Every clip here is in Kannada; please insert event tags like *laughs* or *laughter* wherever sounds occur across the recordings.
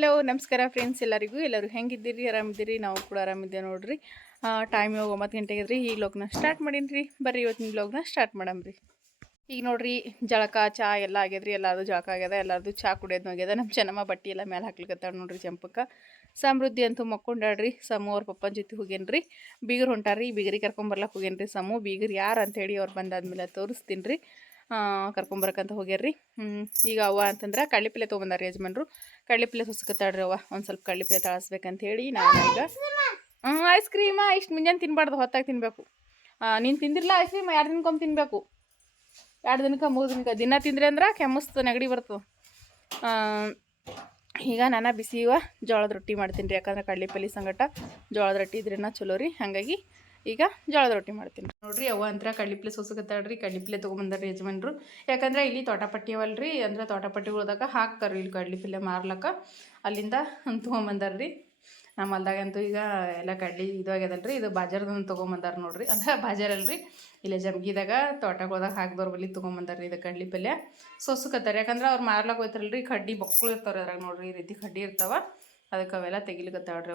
ಹಲೋ ನಮಸ್ಕಾರ ಫ್ರೆಂಡ್ಸ್ ಎಲ್ಲರಿಗೂ. ಎಲ್ಲರೂ ಹೆಂಗಿದ್ದೀರಿ? ಆರಾಮಿದ್ದೀರಿ? ನಾವು ಕೂಡ ಆರಾಮಿದ್ದೇವೆ ನೋಡ್ರಿ. ಟೈಮ್ ಇವಾಗ ಒಂಬತ್ತು ಗಂಟೆಗೆ ರೀ ಈ ಲೋಗ್ನ ಸ್ಟಾರ್ಟ್ ಮಾಡೀನಿ ಬರ್ರಿ ಇವತ್ತಿನ ಲೋಗ್ನ ಸ್ಟಾರ್ಟ್ ಮಾಡಮ್ರಿ. ಈಗ ನೋಡ್ರಿ, ಜಳಕ, ಚಾ ಎಲ್ಲ ಆಗ್ಯದ್ರಿ. ಎಲ್ಲಾರ್ದು ಜಳಕ ಆಗ್ಯದ, ಎಲ್ಲಾರ್ದು ಚಹಾ ಕುಡಿಯೋದು ಆಗ್ಯದ ನಮ್ಮ ಚೆನ್ನಮ್ಮ ಬಟ್ಟೆ ಎಲ್ಲ ಮೇಲೆ ಹಾಕ್ಲಿಕ್ಕತ್ತಾಳ ನೋಡ್ರಿ ಜಂಪಕ್ಕೆ. ಸಮೃದ್ಧಿ ಅಂತೂ ಮಕ್ಕೊಂಡಾಡ್ರಿ ಸಮು ಅವ್ರ ಪಪ್ಪನ ಜೊತೆ ಹೋಗೇನ್ರಿ ಬೀಗರು ಹೊಂಟಾರ್ರಿ. ಬೀಗರಿಗೆ ಕರ್ಕೊಂಬರ್ಲಕ್ಕೆ ಹೋಗೇನ್ರಿ ಸಮು. ಬೀಗರು ಯಾರು ಅಂತೇಳಿ ಅವ್ರು ಬಂದಾದ್ಮೇಲೆ ತೋರಿಸ್ತೀನಿ ರೀ ಕರ್ಕೊಂಬರಕಂತ ಹೋಗ್ಯಾರ್ರಿ. ಈಗ ಅವ್ವ ಅಂತಂದ್ರೆ ಕಳ್ಳಿಪಿಲೆ ತೊಗೊಂಬಂದಾರ ಯಜಮಾನ್ರು. ಕಡ್ಲಿಪಿಲೆ ಸುಸ್ಕತ್ತಾಡ್ರಿ ಅವ್ವ. ಒಂದು ಸ್ವಲ್ಪ ಕಳ್ಳಿಪಿಲೆ ತಾಳಿಸ್ಬೇಕಂತ ಹೇಳಿ ನಾನು ಈಗ ಹ್ಞೂ ಐಸ್ ಕ್ರೀಮ ಇಷ್ಟು ಮುಂಜಾನೆ ತಿನ್ಬಾರ್ದು ಹೊತ್ತಾಗಿ ತಿನ್ನಬೇಕು ನೀನು ತಿಂದಿರಲ್ಲ ಐಸ್ ಕ್ರೀಮ್ ಎರಡು ದಿನಕ್ಕೊಮ್ಮೆ ತಿನ್ನಬೇಕು ಎರಡು ದಿನಕ್ಕೆ ಮೂರು ದಿನಕ್ಕೆ. ದಿನ ತಿಂದ್ರೆ ಅಂದ್ರೆ ಕೆಮ್ಮಸ್ತು ನೆಗಡಿ ಬರ್ತದೆ. ಈಗ ನಾನು ಬಿಸಿ ಇವ ಜೋಳದ ರೊಟ್ಟಿ ಮಾಡ್ತೀನಿ ರೀ ಯಾಕಂದ್ರೆ ಕಡ್ಲಿಪಲ್ಲಿ ಸಂಗಟ ಜೋಳದ ರೊಟ್ಟಿ ಇದ್ರೇನ ಚಲೋ ರೀ. ಹಾಗಾಗಿ ಈಗ ಜೋಳದ ರೊಟ್ಟಿ ಮಾಡ್ತೀನಿ. ನೋಡ್ರಿ ಅವ ಅಂತ್ರ ಕಡ್ಲಿಪ್ಲೆ ಸೋಸಕತ್ತಾಡ್ರಿ ಕಡ್ಲಿಪ್ಲೆ ತೊಗೊಂಬಂದ್ರಿ ಯಜಮಾನ್ರು. ಯಾಕಂದ್ರೆ ಇಲ್ಲಿ ತೋಟಪಟ್ಟಿ ಅವಲ್ರಿ ಅಂದ್ರೆ ಹೋದಾಗ ಹಾಕ್ತಾರೆ ಇಲ್ಲಿ ಕಡ್ಲಿಪಿಲ್ಲೆ ಮಾರ್ಲಕ್ಕ. ಅಲ್ಲಿಂದ ತೊಗೊಂಬಂದಾರ್ರಿ. ನಮ್ಮ ಹೊಲ್ದಾಗಂತೂ ಈಗ ಎಲ್ಲ ಕಡ್ಲಿ ಇದು ಆಗ್ಯದಲ್ರಿ, ಇದು ಬಾಜಾರ್ದನ್ನು ತೊಗೊಂಬಂದಾರ ನೋಡ್ರಿ. ಅಂದ್ರೆ ಬಾಜಾರ್ ಅಲ್ರಿ ಇಲ್ಲೇ ಜಮ್ಗಿದಾಗ ತೋಟಗಳ್ದಾಗ ಹಾಕ್ದವ್ರ ಬಲ್ಲಿ ತೊಗೊಂಬಂದಾರ್ರಿ ಇದು ಕಡ್ಲಿ ಪಲ್ಯ ಸೊಸುಕತ್ತಾರೆ ಯಾಕಂದ್ರೆ ಅವ್ರು ಮಾರ್ಲಕ್ಕ ಹೋಯ್ತಾರಲ್ರಿ, ಕಡ್ಡಿ ಬೊಕ್ಕಳು ಇರ್ತಾವ್ರಿ ಅದ್ರಾಗ ನೋಡ್ರಿ, ಈ ರೀತಿ ಕಡ್ಡಿ ಇರ್ತಾವ. ಅದಕ್ಕೆ ಅವೆಲ್ಲ ತೆಗಿಲಿಕತ್ತಾಳ್ರಿ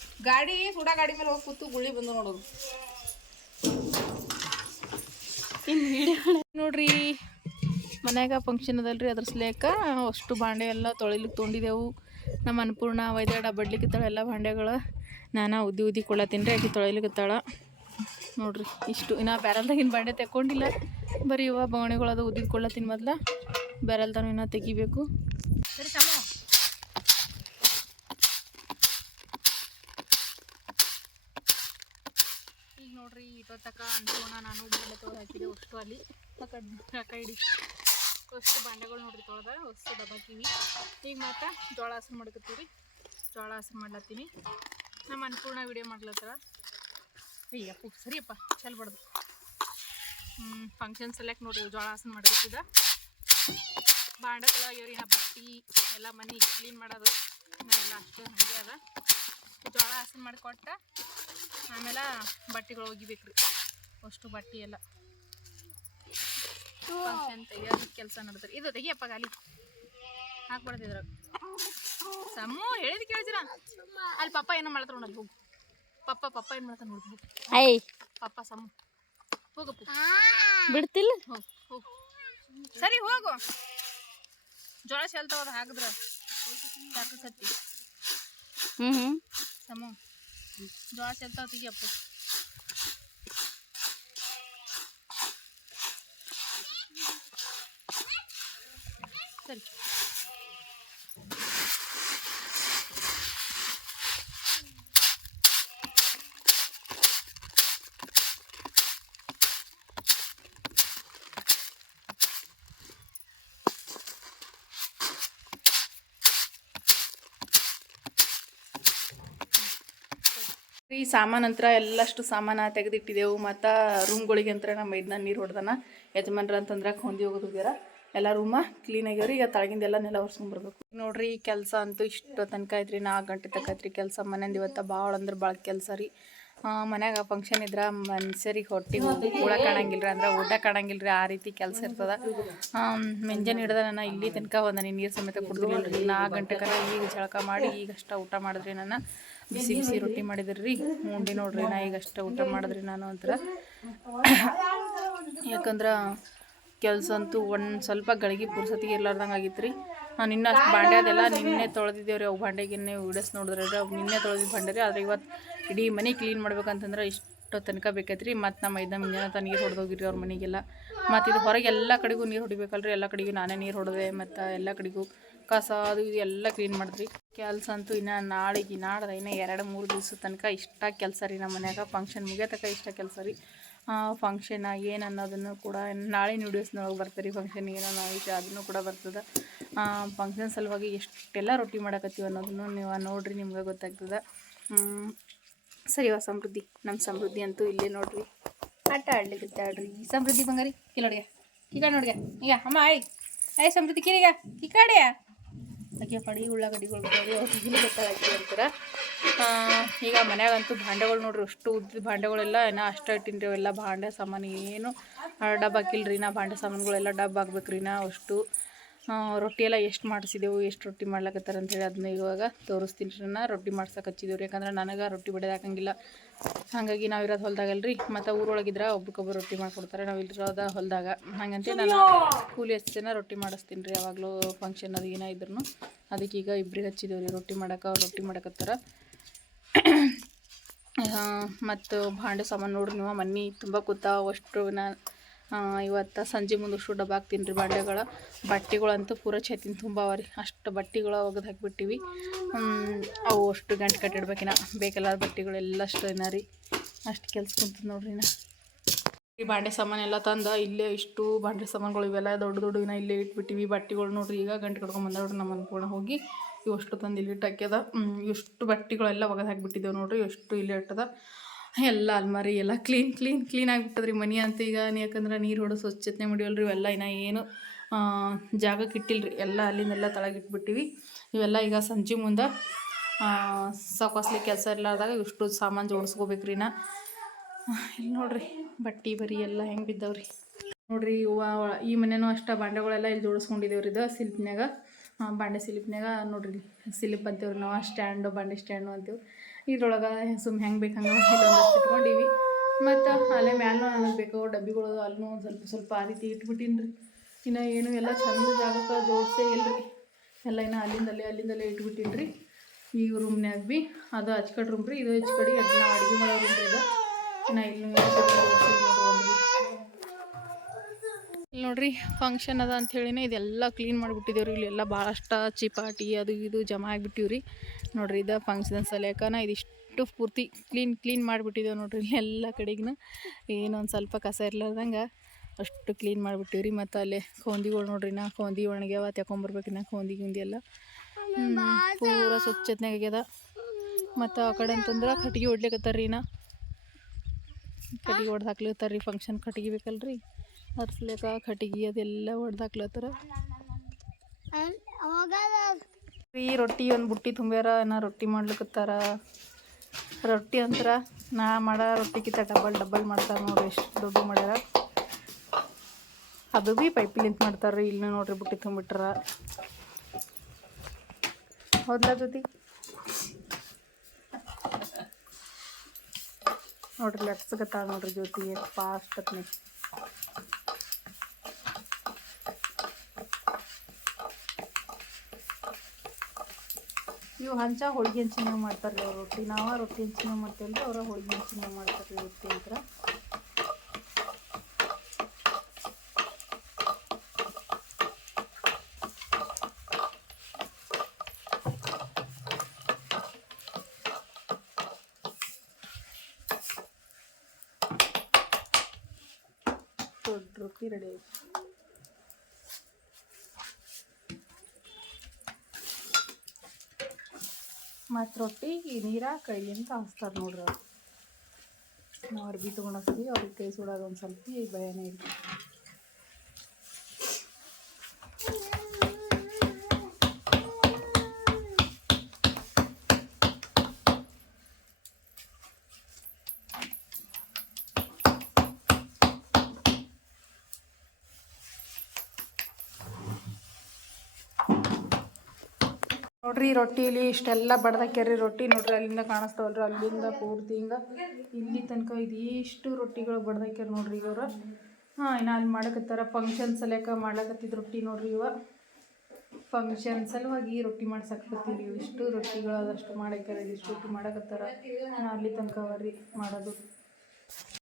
ಗಾಡಿ ಸುಡ ಗಾಡಿ ಮೇಲೆ ಹೋಗಿ ಕೂತು ಗುಳಿ ಬಂದು ನೋಡೋದು. ನೋಡ್ರಿ ಮನ್ಯಾಗ ಫಂಕ್ಷನ್ ಅದಲ್ರಿ ಅದ್ರ ಸ್ಲೇಕ ಅಷ್ಟು ಬಾಂಡೆ ಎಲ್ಲ ತೊಳಿಲಿಕ್ಕೆ ತೊಂಡಿದೆವು ನಮ್ಮ ಅನ್ನಪೂರ್ಣ ವೈದ್ಯಾಡ ಬಡ್ಲಿಕ್ಕತ್ತಾಳ ಎಲ್ಲ ಬಾಂಡೆಗಳು. ನಾನಾ ಉದ್ದಿ ಉದ್ದಿ ಕೊಡತ್ತೀನಿ ರೀ ಆಕೆ ತೊಳಿಲಿಕ್ಕಿತ್ತಾಳ ನೋಡ್ರಿ ಇಷ್ಟು. ಇನ್ನು ಬ್ಯಾರಲ್ದಾಗಿನ ಬಾಂಡೆ ತೆಕ್ಕೊಂಡಿಲ್ಲ. ಬರೀ ಇವ ಅದು ಉದ್ದಿದ್ ಕೊಡ್ಲತ್ತೀನಿ ಮೊದ್ಲ. ಬ್ಯಾರಲ್ದಾನು ಇನ್ನೂ ತೆಗಿಬೇಕು ಸರಿ ಸಮ ಈಗ ನೋಡ್ರಿ ಇಟ್ಟೊತ್ತಕ ಅನ್ಕೋಣ ನಾನು ಬಂಡೆ ತೊಳೆದು ಹಾಕಿದೆ ಅಷ್ಟು ಅಲ್ಲಿ. ಕಡೆ ಅಷ್ಟು ಬಂಡೆಗಳು ನೋಡ್ರಿ ತೊಳೆದ, ಅಷ್ಟು ದಬ್ಬಾಕಿವಿ. ಈಗ ಮತ್ತೆ ಜೋಳ ಮಾಡ್ಕತ್ತೀವಿ. ಜೋಳ ಹಸರು ಮಾಡ್ಲತ್ತೀನಿ. ನಮ್ಮ ಅನ್ಪೂರ್ಣ ವಿಡಿಯೋ ಮಾಡ್ಲತ್ತಾರ ಅಯ್ಯಪ್ಪ, ಸರಿಯಪ್ಪ ಚಲ್ಬಾರ್ದು ಹ್ಞೂ ಫಂಕ್ಷನ್ ಸೆಲೆಕ್ಟ್ ನೋಡ್ರಿ ಜೋಳ ಹಸರು ಮಾಡ್ಕೊತಿದ್ದ ಬಾಂಡೆ ತೊಳಗ್ಯವ್ರಿ ನಾ ಬಟ್ಟಿ ಎಲ್ಲ ಮನೆ ಕ್ಲೀನ್ ಮಾಡೋದು. ಎಲ್ಲ ಅಷ್ಟೇ ಹಾಗೆ ಅದ. ಜೋಳ ಹಸರು ಮಾಡಿಕೊಟ್ಟ ಆಮೇಲೆ ಬಟ್ಟೆಗಳು ಒಗಿಬೇಕ್ರಿ. ಅಷ್ಟು ಬಟ್ಟೆ ಎಲ್ಲ. ಫಂಕ್ಷನ್ ತೆಗಿಯೋದು ಕೆಲಸ ನಡೆದ್ರಿ ಇದು ತೆಗಿಯಪ್ಪ ಗಾಲಿ. ಹಾಕ್ಬಾರ್ದು ಇದ್ರಾಗ. ಸಮ್ಮು ಹೇಳಿದ್ ಕೇಳ್ತೀರ? ಅಲ್ಲಿ ಪಪ್ಪ ಏನೋ ಮಾಡ್ತಾರ ನೋಡಿ ಹೋಗು. ಪಪ್ಪ ಪಪ್ಪ ಏನು ಮಾಡ್ತಾನೆ ನೋಡಿ ಹೋಗು. ಐ. ಪಪ್ಪ ಸಮ್ಮು ಹೋಗಪ್ಪ ಬಿಡ್ತಿಲ್ಲ? ಹೋಗು ಹೋಗು. ಸರಿ ಹೋಗು. ಜೋಳ ಚೆಲ್ತಾವದ ಹಾಕಿದ್ರ ಸತ್ತಿ. ಹ್ಮ್ ಹ್ಮ್. ಸಮ್ಮು ಜೋಳ ಚೆಲ್ತಾವ ತೆಗಿಯಪ್ಪ ಸರಿ ಈ ಸಾಮಾನು ಅಂತರ ಎಲ್ಲಷ್ಟು ಸಾಮಾನು ತೆಗೆದಿಟ್ಟಿದ್ದೆವು ಮತ್ತು ರೂಮ್ಗಳಿಗೆ ಅಂತರ ನಮ್ಮ ಇದನ್ನ ನೀರು ಹೊಡೆದನ. ಯಜಮಾನ್ರ ಅಂತಂದ್ರೆ ಹೊಂದಿ ಹೋಗೋದು ಎಲ್ಲ ರೂಮ ಕ್ಲೀನ್ ಆಗ್ಯಾವ್ರಿ. ಈಗ ತಳಗಿಂದೆಲ್ಲ ನೆಲ ಒರ್ಸ್ಕೊಂಡ್ಬರ್ಬೇಕು ನೋಡ್ರಿ ಕೆಲಸ ಅಂತೂ ಇಷ್ಟು ತನಕ ಐತ್ರಿ. ನಾಲ್ಕು ಗಂಟೆ ತನಕ ಐತ್ರಿ ಕೆಲಸ. ಮನೆಯಿಂದ ಇವತ್ತು ಭಾಳ ಅಂದ್ರೆ ಭಾಳ ಕೆಲಸ ರೀ. ಮನ್ಯಾಗ ಫಂಕ್ಷನ್ ಇದ್ರೆ ಮನುಷ್ಯರಿಗೆ ಹೊಟ್ಟಿಗೆ ಕೂಡ ಕಾಣಂಗಿಲ್ಲ ರೀ ಅಂದ್ರೆ ಊಟ ಕಾಣಂಗಿಲ್ಲ ರೀ ಆ ರೀತಿ ಕೆಲಸ ಇರ್ತದ. ಮೆಂಜಾನೆ ಹಿಡ್ದ ನಾನು ಇಲ್ಲಿ ತನಕ ಒಂದು ನೀರು ಸಮೇತ ಕುಡ್ದಿಲ್ಲ ರೀ ನಾಲ್ಕು ಗಂಟೆ ಈಗ ಜಳಕ ಮಾಡಿ ಈಗ ಅಷ್ಟ ಊಟ ಮಾಡಿದ್ರಿ ನಾನು. ಬಿಸಿ ಬಿಸಿ ರೊಟ್ಟಿ ಮಾಡಿದ್ರಿ. ಉಂಡಿ ನೋಡ್ರಿ ನಾ ಈಗ ಅಷ್ಟೇ ಊಟ ಮಾಡಿದ್ರಿ ನಾನು ಅಂತರ. ಯಾಕಂದ್ರೆ ಕೆಲಸ ಅಂತೂ ಒಂದು ಸ್ವಲ್ಪ ಗಳಿಗೆ ಪುರ್ಸತಿಗೆ ಇರ್ಲಾರ್ದಂಗೆ ಆಗಿತ್ತು ರೀ ನಾನು ಇನ್ನೂ ಅಷ್ಟು ಬಾಂಡೆ ಅದೆಲ್ಲ ನಿನ್ನೆ ತೊಳೆದಿದ್ದೇವ್ರಿ. ಅವು ಬಾಂಡೆಗಿನ್ನೇ ವಿಡಿಯೋಸ್ ನೋಡಿದ್ರೆ ರೀ ಅವು ನಿನ್ನೆ ತೊಳೆದಿದ್ದು ಬಾಂಡೆ ರೀ. ಆದರೆ ಇವತ್ತು ಇಡೀ ಮನೆ ಕ್ಲೀನ್ ಮಾಡ್ಬೇಕಂತಂದ್ರೆ ಇಷ್ಟು ತನಕ ಬೇಕೈತೆ ರೀ ಮತ್ತು ನಮ್ಮ ಐದ ಮುಂಜಾನೆ ನೀರು ಹೊಡೆದೋಗಿರಿ ಅವ್ರ ಮನೆಗೆಲ್ಲ. ಮತ್ತು ಇದು ಹೊರಗೆ ಎಲ್ಲ ಕಡೆಗೂ ನೀರು ಹೊಡಿಬೇಕಲ್ರಿ. ಎಲ್ಲ ಕಡೆಗೂ ನಾನೇ ನೀರು ಹೊಡೆದೆ ಮತ್ತು ಎಲ್ಲ ಕಡೆಗೂ ಕಸ ಅದು ಇದು ಎಲ್ಲ ಕ್ಲೀನ್ ಮಾಡಿದ್ರಿ ಕೆಲಸ ಅಂತೂ ಇನ್ನು ನಾಳೆಗೆ, ನಾಡ್ದ ಇನ್ನು ಎರಡು, ಮೂರು ದಿವಸ ತನಕ ಇಷ್ಟ ಕೆಲಸ ರೀ ನಮ್ಮ ಮನ್ಯಾಗ. ಫಂಕ್ಷನ್ ಮುಗಿಯೋ ತನಕ ಇಷ್ಟ ಕೆಲಸ ರೀ. ಫಂಕ್ಷನ್ ಏನು ಅನ್ನೋದನ್ನು ಕೂಡ ನಾಳೆ ವೀಡಿಯೋಸ್ನೊಳಗೆ ಬರ್ತಾರೆ ಫಂಕ್ಷನ್ ಏನೋ ನಾಳೆ ಅದನ್ನು ಕೂಡ ಬರ್ತದೆ. ಫಂಕ್ಷನ್ ಸಲುವಾಗಿ ಎಷ್ಟೆಲ್ಲ ರೊಟ್ಟಿ ಮಾಡಕತ್ತೀವಿ ಅನ್ನೋದನ್ನು ನೀವು ನೋಡಿರಿ, ನಿಮ್ಗೆ ಗೊತ್ತಾಗ್ತದೆ. ಸರಿ ಸಮೃದ್ಧಿ. ನಮ್ಮ ಸಮೃದ್ಧಿ ಅಂತೂ ಇಲ್ಲೇ ನೋಡಿರಿ. ಆಟ ಆಡ್ಲಿಕ್ಕೆ ಆಡ್ರಿ ಸಮೃದ್ಧಿ ಬಂಗಾರಿ ಕಿಲೋಡಿಗೆ ಈಗ ನೋಡಿಗೆ. ಈಗ ಅಮ್ಮ, ಆಯ್. ಆಯ್, ಸಮೃದ್ಧಿ, ಕಿರಿಗ. ಈ ಆಕೆ ಕಡಿ ಉಳ್ಳಾಗಡ್ಡಿಗಳು ಗೊತ್ತಾಗತ್ತೆ ಅಂತಾರೆ ಈಗ ಮನ್ಯಾಗಂತೂ ಭಾಂಡೆಗಳು ನೋಡ್ರಿ, ಅಷ್ಟು ಉದ್ದ ಭಾಂಡೆಗಳೆಲ್ಲ, ಏನೋ ಅಷ್ಟು ಇಟ್ಟಿನ್ರಿ ಅವೆಲ್ಲ ಭಾಂಡೆ ಸಾಮಾನು ಏನು. ಹಾಕಿಲ್ರಿ ನಾ ಭಾಂಡೆ ಸಾಮಾನುಗಳೆಲ್ಲ ಡಬ್ಬ ಹಾಕ್ಬೇಕ್ರಿ ನಾ ಅಷ್ಟು. ರೊಟ್ಟಿ ಎಲ್ಲ ಎಷ್ಟು ಮಾಡಿಸಿದೆವು, ಎಷ್ಟು ರೊಟ್ಟಿ ಮಾಡ್ಲಕತ್ತಾರ ಅಂತೇಳಿ ಅದನ್ನ ಇವಾಗ ತೋರಿಸ್ತೀನಿ ರೀ ನಾನು ರೊಟ್ಟಿ ಮಾಡ್ಸಕ್ಕೆ ಹಚ್ಚಿದೇವ್ರಿ. ಯಾಕಂದ್ರೆ ನನಗೆ ರೊಟ್ಟಿ ಬಡಿಯೋದು ಹಾಕಂಗಿಲ್ಲ. ಹಾಗಾಗಿ ನಾವು ಇರೋದು ಹೊಲ್ದಾಗಲ್ರಿ ಮತ್ತು ಊರೊಳಗಿದ್ರೆ ಒಬ್ರಿಗೊಬ್ರು ರೊಟ್ಟಿ ಮಾಡಿಕೊಡ್ತಾರೆ. ನಾವು ಇಲ್ಲಿರೋದ ಹೊಲ್ದಾಗ. ಹಾಗಂತ ನಾನು ಕೂಲಿ ಹಚ್ಚಿ ಜನ ರೊಟ್ಟಿ ಮಾಡಿಸ್ತೀನಿ ರೀ. ಯಾವಾಗಲೂ ಫಂಕ್ಷನ್ ಅದು ಏನೋ ಇದ್ರು ಅದಕ್ಕೆ ಈಗ ಇಬ್ರಿಗೆ ಹಚ್ಚಿದ್ದೇವೆ ರೀ ರೊಟ್ಟಿ ಮಾಡೋಕೆ ಅವ್ರು ರೊಟ್ಟಿ ಮಾಡಕತ್ತಾರ. ಮತ್ತು ಭಾಂಡೆ ಸಾಮಾನು ನೋಡ್ರಿ ನೀವು. ಮನೆ ತುಂಬ ಕೂತಾವ. ಅಷ್ಟು ನಾನು ಇವತ್ತು ಸಂಜೆ ಮುಂದೆ ಅಷ್ಟು ಡಬ್ಬ ಹಾಕ್ತೀನಿ ರೀ ಬಾಂಡೆಗಳ. ಬಟ್ಟೆಗಳಂತೂ ಪೂರ ಛತ್ತಿನ ತುಂಬ ಅವ ರೀ. ಅಷ್ಟು ಬಟ್ಟೆಗಳು ಒಗೆದು ಹಾಕಿಬಿಟ್ಟಿವಿ. ಅವು ಅಷ್ಟು ಗಂಟು ಕಟ್ಟಿಡ್ಬೇಕಿನ ಬೇಕೆಲ್ಲ ಬಟ್ಟೆಗಳೆಲ್ಲ ಅಷ್ಟು ಏನ ರೀ. ಅಷ್ಟು ಕೆಲ್ಸ ಕುಂತದ ನೋಡ್ರಿ ನಾ ಈ ಬಾಂಡೆ ಸಾಮಾನೆಲ್ಲ ತಂದು ಇಲ್ಲೇ ಇಷ್ಟು ಬಾಂಡೆ ಸಾಮಾನುಗಳು ಇವೆಲ್ಲ ದೊಡ್ಡ ದೊಡ್ಡ ಇಲ್ಲೇ ಇಟ್ಬಿಟ್ಟಿವಿ. ಬಟ್ಟೆಗಳು ನೋಡ್ರಿ ಈಗ ಗಂಟು ಕಟ್ಕೊಂಡ್ ಬಂದವ್ರಿ ನಮ್ಮ ಅನ್ಪೂರ್ಣ ಹೋಗಿ. ಇವಷ್ಟು ತಂದು ಇಲ್ಲಿ ಇಟ್ಟಾಕ್ಯದ ಇಷ್ಟು ಬಟ್ಟೆಗಳೆಲ್ಲ ಒಗೆದು ಹಾಕಿಬಿಟ್ಟಿದ್ದೇವೆ ನೋಡ್ರಿ. ಎಷ್ಟು ಇಲ್ಲೇ ಇಟ್ಟದ. ಎಲ್ಲ ಅಲ್ಮಾರಿ ಎಲ್ಲ ಕ್ಲೀನ್ ಕ್ಲೀನ್ ಕ್ಲೀನ್ ಆಗಿಬಿಟ್ಟದ್ರಿ ಮನೆ ಅಂತ ಈಗ. ಯಾಕಂದ್ರೆ ನೀರು ಹೊಡೋ ಸ್ವಚ್ಛತೆ ಮಾಡಿವಲ್ರಿ, ಇವೆಲ್ಲ ಇನ್ನ ಏನು ಜಾಗಕ್ಕೆ ಇಟ್ಟಿಲ್ರಿ. ಎಲ್ಲ ಅಲ್ಲಿಂದೆಲ್ಲ ತಳಗಿಟ್ಬಿಟ್ಟಿವಿ ಇವೆಲ್ಲ ಈಗ ಸಂಜೆ ಮುಂದೆ ಸಾಕಾಸ್ಲಿ ಕೆಲಸ ಇರ್ಲಾರ್ದಾಗ ಇಷ್ಟು ಸಾಮಾನು ಜೋಡಿಸ್ಕೋಬೇಕ್ರಿ ನಾ ಇಲ್ಲಿ ನೋಡ್ರಿ, ಬಟ್ಟೆ, ಬರಿ ಎಲ್ಲ ಹೆಂಗೆ ಬಿದ್ದವ್ರಿ. ನೋಡ್ರಿ ಈ ಮನೆಯೂ ಅಷ್ಟ ಬಾಂಡೆಗಳೆಲ್ಲ ಇಲ್ಲಿ ಜೋಡಿಸ್ಕೊಂಡಿದ್ದೇವ್ರಿ ಇದು ಸಿಲ್ಪ್ನಾಗ ಬಾಂಡೆ ಸಿಲಿಪ್ನ್ಯಾಗ ನೋಡ್ರಿ ಸಿಲಿಪ್ ಅಂತೀವ್ರಿ ನಾವು. ಸ್ಟ್ಯಾಂಡು, ಬಾಂಡೆ ಸ್ಟ್ಯಾಂಡು ಅಂತೀವಿ. ಇದ್ರೊಳಗೆ ಸುಮ್ಮ ಹೆಂಗೆ ಬೇಕು ಹಂಗೆ ಇಟ್ಕೊಂಡಿವಿ ಮತ್ತು ಅಲ್ಲೇ ಮ್ಯಾಲೂ ನನಗೆ ಬೇಕು ಡಬ್ಬಿಗಳು ಅಲ್ಲೂ ಸ್ವಲ್ಪ ಸ್ವಲ್ಪ ಆ ರೀತಿ ಇಟ್ಬಿಟ್ಟಿನ್ರಿ. ಇನ್ನು ಏನು ಎಲ್ಲ ಚಂದ ಜಾಗಕ್ಕೆ ಜೋಡಿಸೇ ಇಲ್ರಿ. ಎಲ್ಲ ಇನ್ನು ಅಲ್ಲಿಂದಲೇ ಅಲ್ಲಿಂದಲೇ ಇಟ್ಬಿಟ್ಟಿನ್ರಿ. ಈ ರೂಮ್ನ್ಯಾಗ ಭೀ ಅದು ಹಚ್ಕಟ್ ರೂಮ್ ರೀ, ಇದು ಹಚ್ಕಡಿ ಅದು ಅಡ್ಗೆ ಮಾಡೋ ರೂಮ್ ಇದು. ಇನ್ನು ಇಲ್ಲಿ ನೋಡ್ರಿ ಫಂಕ್ಷನ್ ಅದ ಅಂತ ಹೇಳಿನೇ ಇದೆಲ್ಲ ಕ್ಲೀನ್ ಮಾಡಿಬಿಟ್ಟಿದ್ದೇವ್ರಿ ಇಲ್ಲಿ ಎಲ್ಲ ಭಾಳಷ್ಟು ಚಿಪಾಟಿ ಅದು ಇದು ಜಮಾ ಆಗಿಬಿಟ್ಟಿವ್ರಿ. ನೋಡ್ರಿ, ಇದು ಫಂಕ್ಷನ್ ಸಲಕನ ಇದಿಷ್ಟು ಪೂರ್ತಿ ಕ್ಲೀನ್ ಕ್ಲೀನ್ ಮಾಡಿಬಿಟ್ಟಿದ್ದೇವೆ ನೋಡ್ರಿ *laughs* ಎಲ್ಲ ಕಡೆಗಿನ. ಏನೊಂದು ಸ್ವಲ್ಪ ಕಸ ಇರ್ಲಾರ್ದಂಗೆ ಅಷ್ಟು ಕ್ಲೀನ್ ಮಾಡಿಬಿಟ್ಟಿವ್ರಿ. ಮತ್ತು ಅಲ್ಲೇ ಕೋಂದಿಗಳು ನೋಡ್ರಿ, ನಾ ಕೋಂದಿ ಒಣಗ್ಯಾವ ತಗೊಂಬರ್ಬೇಕು ನಾ ಕೋಂದಿ, ಗಿಂದಿ ಎಲ್ಲ. ಪೂರ ಸ್ವಚ್ಛತೆನಾಗ ಆಗ್ಯದ. ಮತ್ತು ಆ ಕಡೆ ಅಂತಂದ್ರೆ ಕಟ್ಗೆ ಹೊಡ್ಲಿಕತ್ತಾರ ರೀ ನಾ. ಕಟ್ಗೆ ಹೊಡ್ದು ಹಾಕ್ಲತ್ತಾರ ರೀ ಫಂಕ್ಷನ್ ಕಟ್ಟಿಗೆ ಬೇಕಲ್ರಿ. ಹರ್ಸ್ಲಿಕ್ಕ ಕಟ್ಟಿಗೆ ಅದೆಲ್ಲ ಹೊಡ್ದು ಹಾಕ್ಲತ್ತಾರ ಈ ರೊಟ್ಟಿ ಒಂದು ಬುಟ್ಟಿ ತುಂಬ್ಯಾರ ನಾ ರೊಟ್ಟಿ ಮಾಡ್ಲಿಕತ್ತಾರ. ರೊಟ್ಟಿ ಅಂತರ ನಾ ಮಾಡೋ ರೊಟ್ಟಿಗಿಂತ ಡಬಲ್ ಡಬಲ್ ಮಾಡ್ತಾರೆ ನೋಡ್ರಿ ಎಷ್ಟು ದೊಡ್ಡ ಮಾಡ್ಯಾರ. ಅದು ಭೀ ಪೈಪಿಲಿಂತ ಮಾಡ್ತಾರೆ ಇಲ್ಲಿ ನೋಡ್ರಿ ಬುಟ್ಟಿ ತುಂಬಿಟ್ರ. ಹೌದಲ್ಲ ಜೊತೆ ನೋಡ್ರಿ ಲಟ್ಸ್ಗತ್ತಾಳ ನೋಡ್ರಿ ಜ್ಯೋತಿ ಫಾಸ್ಟ್ ಹತ್ನಿ ಇವು ಹಂಚ ಹೋಳಿಗೆ ಹಂಚಿನ ಮಾಡ್ತಾರೆ ಅವ್ರು ರೊಟ್ಟಿ. ನಾವ ರೊಟ್ಟಿ ಹಂಚಿನ ಮಾಡ್ತೇವೆ ಅವ್ರ ಹೋಳಿಗೆ ಹಂಚಿನ ಮಾಡ್ತಾರೆ ರೊಟ್ಟಿ ಅಂತ ದೊಡ್ಡ ರೊಟ್ಟಿ ರೆಡಿ ಆಯ್ತು. ಮತ್ತು ರೊಟ್ಟಿಗೆ ಈ ಕೈ ಅಂತ ಹಾಸ್ತಾರೆ ನೋಡ್ರಿ ನಾವು ಅರ್ಬಿ ತೊಗೊಂಡು ಹಾಕ್ತೀವಿ ಅವ್ರಿಗೆ ಕೈ ಸುಡೋದು ಒಂದು ಸ್ವಲ್ಪ ಭಯನೇ ಇಲ್ಲ ನೋಡ್ರಿ ರೊಟ್ಟಿಲಿ ಇಷ್ಟೆಲ್ಲ ಬಡ್ದಾಕ್ಯಾರಿ ರೊಟ್ಟಿ ನೋಡ್ರಿ ಅಲ್ಲಿಂದ ಕಾಣಿಸ್ತಾವಲ್ರಿ. ಅಲ್ಲಿಂದ ಪೂರ್ತಿ ಹಿಂಗ ಇಲ್ಲಿ ತನಕ ಇದು ಇಷ್ಟು ರೊಟ್ಟಿಗಳು ಬಡ್ದಾಕ್ಯಾರ ನೋಡ್ರಿ ಇವರು. ಹಾಂ, ಇನ್ನು ಅಲ್ಲಿ ಮಾಡಕತ್ತಾರ ಫಂಕ್ಷನ್ ಸಲಕ ಮಾಡಕತ್ತಿದ್ ರೊಟ್ಟಿ ನೋಡ್ರಿ ಇವ. ಫಂಕ್ಷನ್ ಸಲುವಾಗಿ ರೊಟ್ಟಿ ಮಾಡ್ಸಕತ್ತೀವಿ ಇಷ್ಟು ರೊಟ್ಟಿಗಳು ಅದಷ್ಟು ಮಾಡಕ್ಯಾರ ಇಷ್ಟು ರೊಟ್ಟಿ ಮಾಡಕತ್ತಾರ. ಅಲ್ಲಿ ತನಕ ಅವರಿ ಮಾಡೋದು.